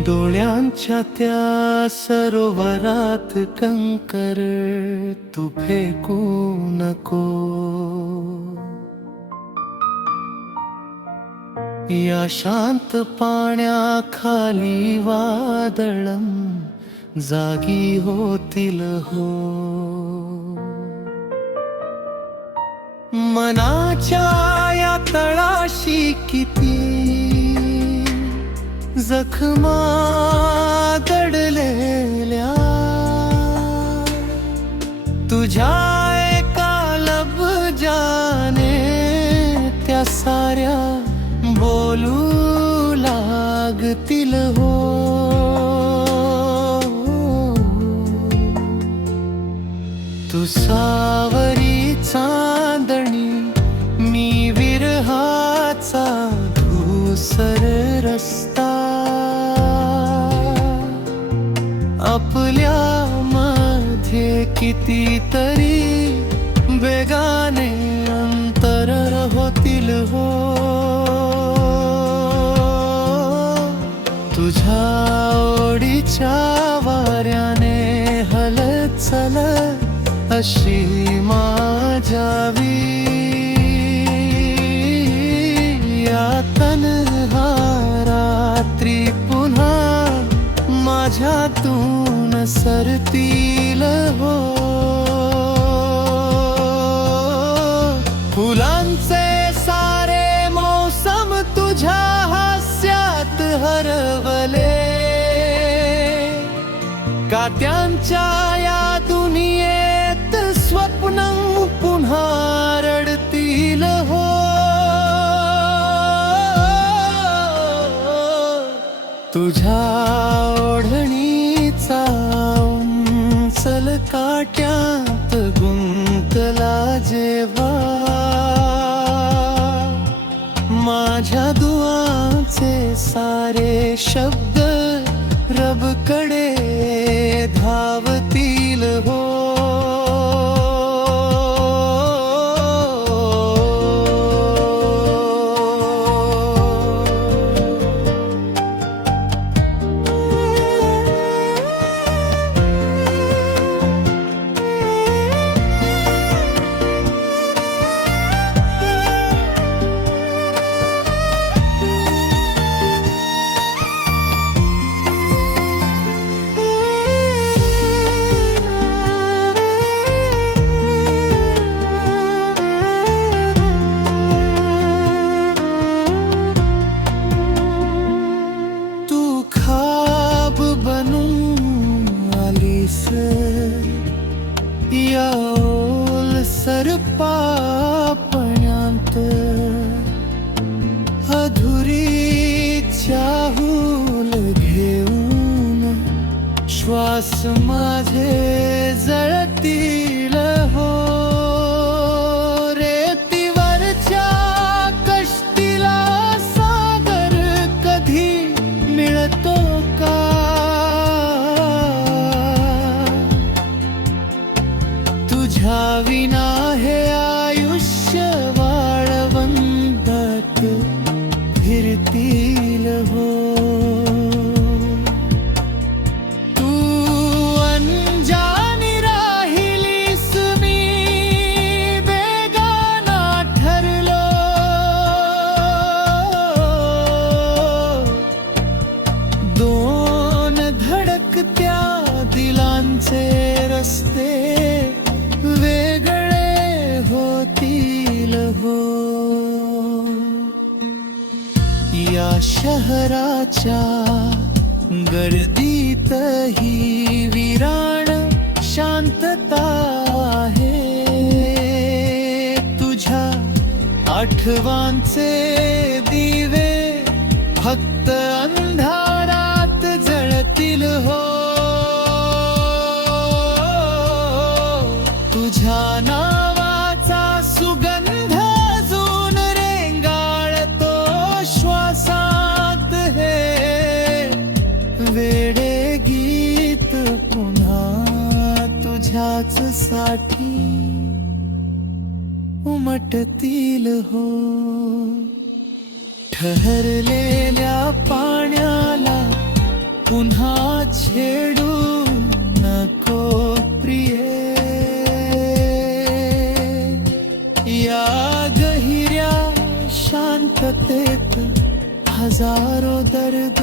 डोळ्यांच्या त्या सरोवरात कंकर तू फेकू नको। या शांत पाण्याखाली वादळं जागी होतील हो। मनाच्या या तळाशी किती जखमा दडलेल्या, तुझ्या एका लब्जाने त्या साऱ्या बोलू लागतील हो। तू सावरी चांदणी, मी विरहाचा धूसर रस्ता। आपल्यामध्ये कितीतरी बेगाने अंतर होतील हो। तुझ्या ओढीच्या वाऱ्याने हलत चलत अशी माझ्यावी या तन्हा रात्री पुन्हा माझ्यातून सरतील हो। फुलांचे सारे मौसम तुझ्या हास्यात हरवले, कात्यांच्या या दुनियेत स्वप्न पुन्हा रडतील हो। तुझ्या ओढणीचा उंचल काट्यात गुंतला जेव्हा, माझ्या दुआचे सारे शब्द रबकडे धावतील हो। या ओलसर पापण्यात अधुरी चाहूल घेऊन श्वास माझे जळतील हो। रेतीवरच्या कष्टीला सागर कधी मिळतो का? तुझ्या विना हे आयुष्य वाळवंटात फिरतील हो। तू अनजानी राहिलीस, मी बेगाना ठरलो। दोन धडकत्या दिलांचे रस्ते वेगळे होतील हो। या शहराच्या गर्दीतही विराण शांतता आहे। तुझ्या आठवांचे दिवे फक्त अंधारात जळतील हो। तुझ्या नावाचा सुगंध अजून रेंगाळतो श्वासात, हे वेडे गीत पुन्हा तुझ्याच साठी उमटतील हो। ठहरलेल्या पाण्याला पुन्हा छेडू नको प्रिये. या गहिऱ्या शांततेत हजारो दर्द